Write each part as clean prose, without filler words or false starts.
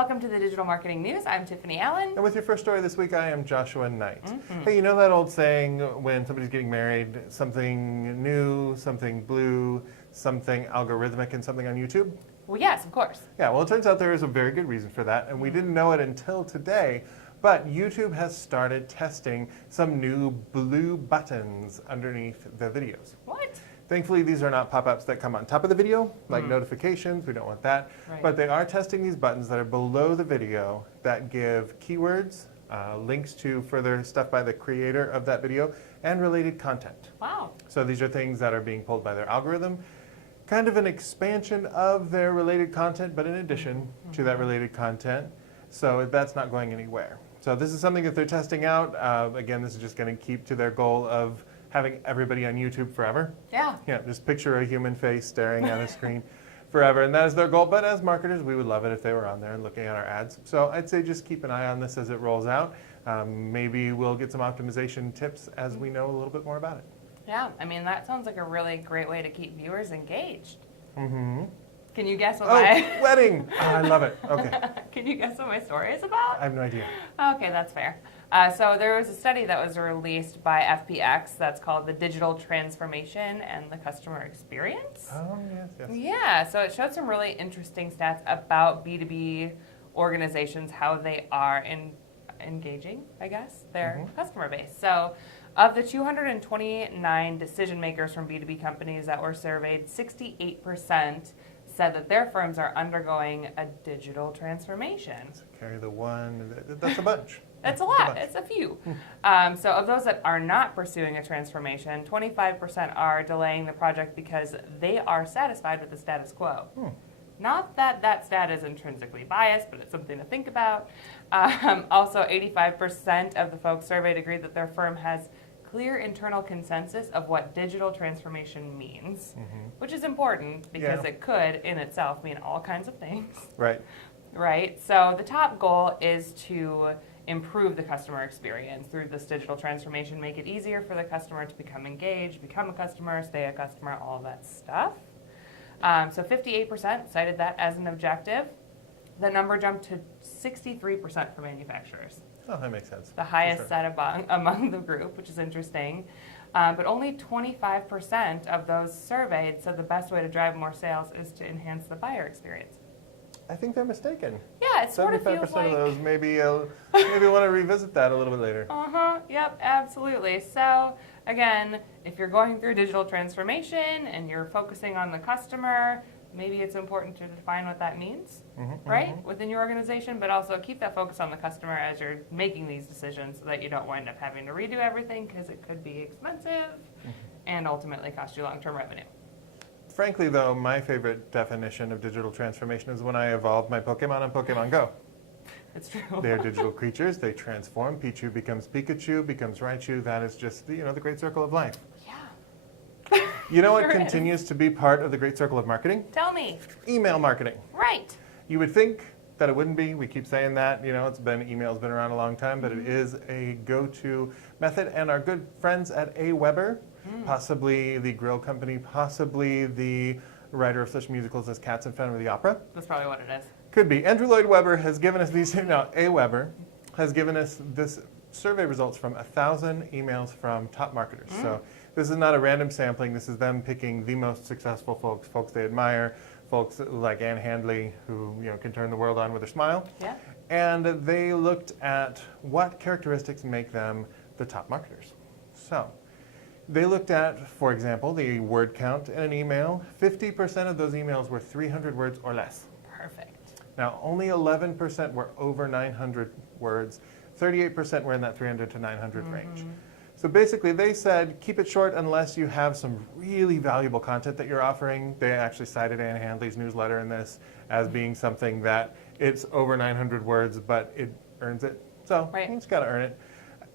Welcome to the Digital Marketing News. I'm Tiffani Allen. And with your first story this week, I am Joshua Nite. Hey, you know that old saying when somebody's getting married, something new, something blue, something algorithmic, and something on YouTube? Well, yes, of course. Yeah, well, it turns out there is a very good reason for that, and we didn't know it until today. But YouTube has started testing some new blue buttons underneath the videos. What? Thankfully, these are not pop-ups that come on top of the video, like notifications. We don't want that. Right. But they are testing these buttons that are below the video that give keywords, links to further stuff by the creator of that video, and related content. Wow. So these are things that are being pulled by their algorithm, kind of an expansion of their related content, but in addition to that related content. So that's not going anywhere. So this is something that they're testing out. Again, this is just going to keep to their goal of having everybody on YouTube forever. Yeah. Yeah, just picture a human face staring at a screen forever, and that is their goal. But as marketers, we would love it if they were on there and looking at our ads. So I'd say just keep an eye on this as it rolls out. Maybe we'll get some optimization tips as we know a little bit more about it. Yeah, I mean, that sounds like a really great way to keep viewers engaged. Mm-hmm. Can you guess what wedding! Oh, I love it. Okay. Can you guess what my story is about? I have no idea. Okay, that's fair. So there was a study that was released by FPX that's called the Digital Transformation and the Customer Experience. Oh, yes. Yeah, so it showed some really interesting stats about B2B organizations, how they are engaging, I guess, their customer base. So of the 229 decision makers from B2B companies that were surveyed, 68% said that their firms are undergoing a digital transformation. Carry the one. That's a bunch. That's a lot. It's a few. So of those that are not pursuing a transformation, 25% are delaying the project because they are satisfied with the status quo. Not that that stat is intrinsically biased, but it's something to think about. Also, 85% of the folks surveyed agreed that their firm has clear internal consensus of what digital transformation means, which is important because it could, in itself, mean all kinds of things. Right. Right? So the top goal is to improve the customer experience through this digital transformation, make it easier for the customer to become engaged, become a customer, stay a customer, all of that stuff. So 58% cited that as an objective. The number jumped to 63% for manufacturers. Oh, that makes sense. The highest set among the group, which is interesting. But only 25% of those surveyed said the best way to drive more sales is to enhance the buyer experience. I think they're mistaken. Yeah, it sort of feels 75% like... of those, maybe want to revisit that a little bit later. Yep, absolutely. So, again, if you're going through digital transformation and you're focusing on the customer, maybe it's important to define what that means, right, within your organization, but also keep that focus on the customer as you're making these decisions so that you don't wind up having to redo everything because it could be expensive and ultimately cost you long-term revenue. Frankly, though, my favorite definition of digital transformation is when I evolved my Pokemon on Pokemon Go. It's true. They are digital creatures. They transform. Pichu becomes Pikachu, becomes Raichu. That is just, the great circle of life. Yeah. You know what continues to be part of the great circle of marketing? Tell me. Email marketing. Right. You would think that it wouldn't be. We keep saying that. Email's been around a long time, but it is a go-to method. And our good friends at AWeber, possibly the grill company, possibly the writer of such musicals as Cats and Phantom of the Opera. That's probably what it is. Could be. Andrew Lloyd Webber has given us these. AWeber has given us this survey results from 1,000 emails from top marketers. So this is not a random sampling. This is them picking the most successful folks they admire, folks like Ann Handley, who can turn the world on with a smile. Yeah. And they looked at what characteristics make them the top marketers. So they looked at, for example, the word count in an email. 50% of those emails were 300 words or less. Perfect. Now, only 11% were over 900 words. 38% were in that 300 to 900 range. So basically, they said, keep it short unless you have some really valuable content that you're offering. They actually cited Ann Handley's newsletter in this as being something that it's over 900 words, but it earns it. So you just got to earn it.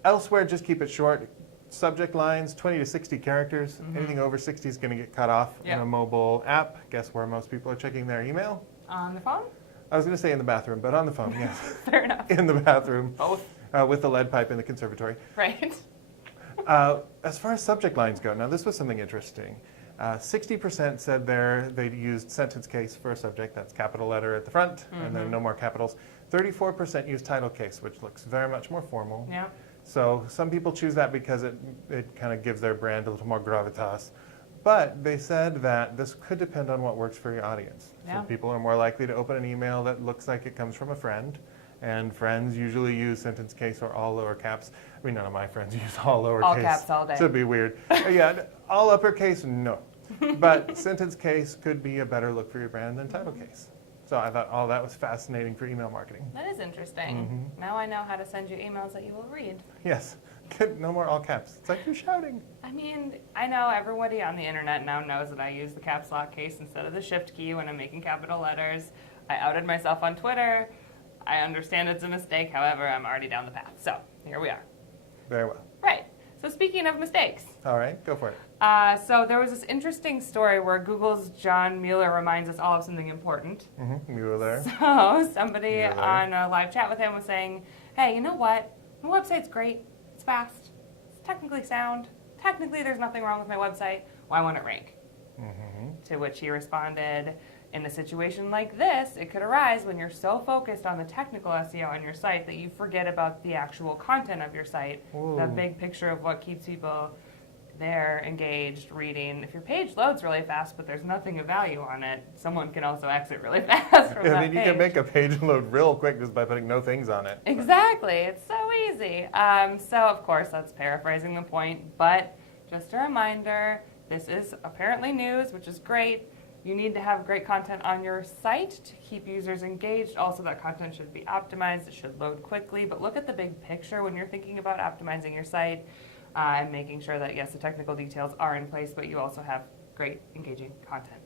Elsewhere, just keep it short. Subject lines, 20 to 60 characters. Anything over 60 is going to get cut off in a mobile app. Guess where most people are checking their email? On the phone? I was going to say in the bathroom, but on the phone, yes. Fair enough. In the bathroom. Both. With the lead pipe in the conservatory. Right. As far as subject lines go, now this was something interesting. 60% said they'd used sentence case for a subject, that's capital letter at the front, and then no more capitals. 34% used title case, which looks very much more formal. Yeah. So some people choose that because it kind of gives their brand a little more gravitas. But they said that this could depend on what works for your audience. Yeah. So people are more likely to open an email that looks like it comes from a friend. And friends usually use sentence case or all lower caps. I mean, none of my friends use all lowercase. All caps all day. It'd be weird. Yeah, all uppercase, no. But sentence case could be a better look for your brand than title case. So I thought all that was fascinating for email marketing. That is interesting. Now I know how to send you emails that you will read. Yes, no more all caps. It's like you're shouting. I mean, I know everybody on the internet now knows that I use the caps lock case instead of the shift key when I'm making capital letters. I outed myself on Twitter. I understand it's a mistake, however, I'm already down the path. So here we are. Very well. Right. So speaking of mistakes. All right, go for it. So there was this interesting story where Google's John Mueller reminds us all of something important. Mueller. So somebody Mueller. on a live chat with him was saying, hey, you know what? My website's great. It's fast. It's technically sound. Technically, there's nothing wrong with my website. Why won't it rank? To which he responded, in a situation like this, it could arise when you're so focused on the technical SEO on your site that you forget about the actual content of your site, the big picture of what keeps people there, engaged, reading. If your page loads really fast, but there's nothing of value on it, someone can also exit really fast from that I mean, you page. can make a page load real quick just by putting no things on it. Exactly. It's so easy. So, of course, that's paraphrasing the point, but just a reminder, this is apparently news, which is great. You need to have great content on your site to keep users engaged. Also, that content should be optimized. It should load quickly, but look at the big picture when you're thinking about optimizing your site and making sure that, yes, the technical details are in place, but you also have great, engaging content.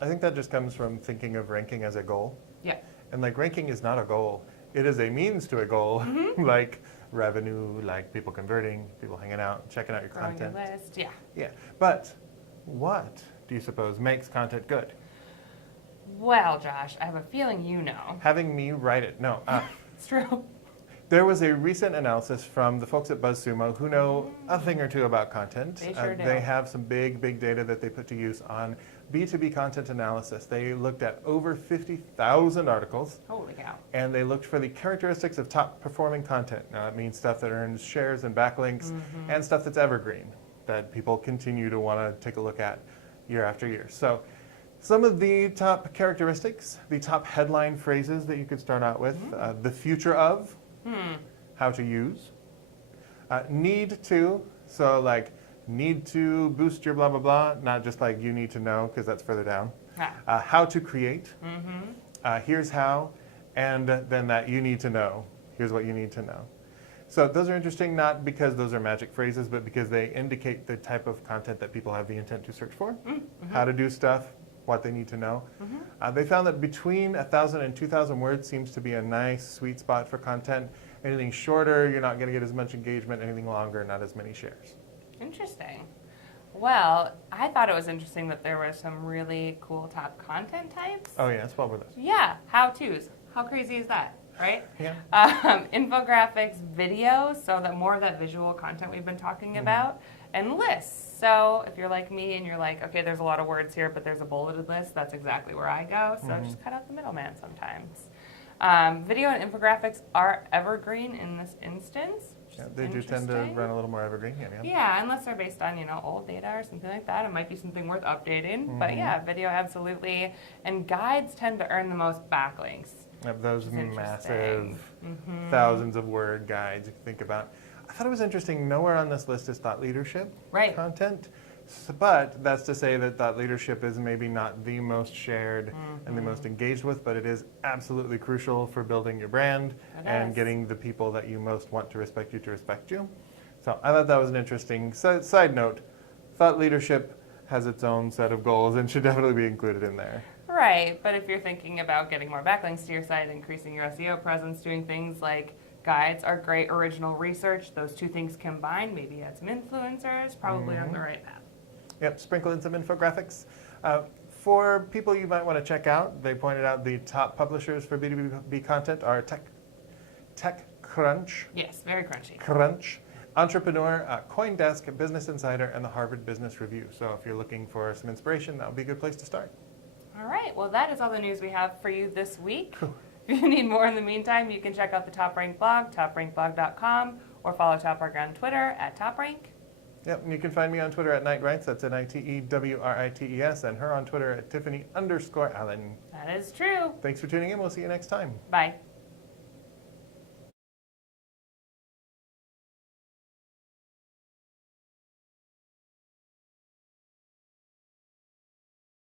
I think that just comes from thinking of ranking as a goal. Yeah. And like ranking is not a goal. It is a means to a goal, like revenue, like people converting, people hanging out, checking out your Growing your content. list, yeah. Yeah. But what do you suppose makes content good? Well, Josh, I have a feeling you know. Having me write it. No. It's true. There was a recent analysis from the folks at BuzzSumo who know a thing or two about content. They sure do. They have some big data that they put to use on B2B content analysis. They looked at over 50,000 articles. Holy cow. And they looked for the characteristics of top performing content. Now, that means stuff that earns shares and backlinks and stuff that's evergreen, that people continue to want to take a look at year after year. So some of the top characteristics, the top headline phrases that you could start out with, the future of, how to use, need to, so like need to boost your blah, blah, blah, not just like you need to know, because that's further down. How to create, here's how, and then that you need to know, here's what you need to know. So those are interesting, not because those are magic phrases, but because they indicate the type of content that people have the intent to search for, how to do stuff, what they need to know. They found that between 1,000 and 2,000 words seems to be a nice sweet spot for content. Anything shorter, you're not going to get as much engagement. Anything longer, not as many shares. Interesting. Well, I thought it was interesting that there were some really cool top content types. Oh yes, what were those? Yeah, how-tos. How crazy is that, right? Yeah. Infographics, videos, so that more of that visual content we've been talking about, and lists. So if you're like me and you're like, okay, there's a lot of words here, but there's a bulleted list, that's exactly where I go. So just cut out the middleman sometimes. Video and infographics are evergreen in this instance. Yeah, they do tend to run a little more evergreen. Yeah, unless they're based on, old data or something like that. It might be something worth updating. But yeah, video absolutely. And guides tend to earn the most backlinks. Those massive thousands of word guides you can think about. I thought it was interesting, nowhere on this list is thought leadership content. But that's to say that thought leadership is maybe not the most shared and the most engaged with, but it is absolutely crucial for building your brand and getting the people that you most want to respect you. So I thought that was an interesting side note. Thought leadership has its own set of goals and should definitely be included in there. Right, but if you're thinking about getting more backlinks to your site, increasing your SEO presence, doing things like guides are great original research, those two things combined, maybe add some influencers, probably on the right path. Yep, sprinkle in some infographics. For people you might want to check out, they pointed out the top publishers for B2B content are TechCrunch. Yes, very crunchy. Crunch, Entrepreneur, CoinDesk, Business Insider, and the Harvard Business Review. So if you're looking for some inspiration, that would be a good place to start. All right. Well, that is all the news we have for you this week. If you need more in the meantime, you can check out the TopRank blog, toprankblog.com, or follow TopRank on Twitter at TopRank. Yep, and you can find me on Twitter at Nitewrites, that's Nitewrites, and her on Twitter at Tiffani_Allen. That is true. Thanks for tuning in. We'll see you next time. Bye.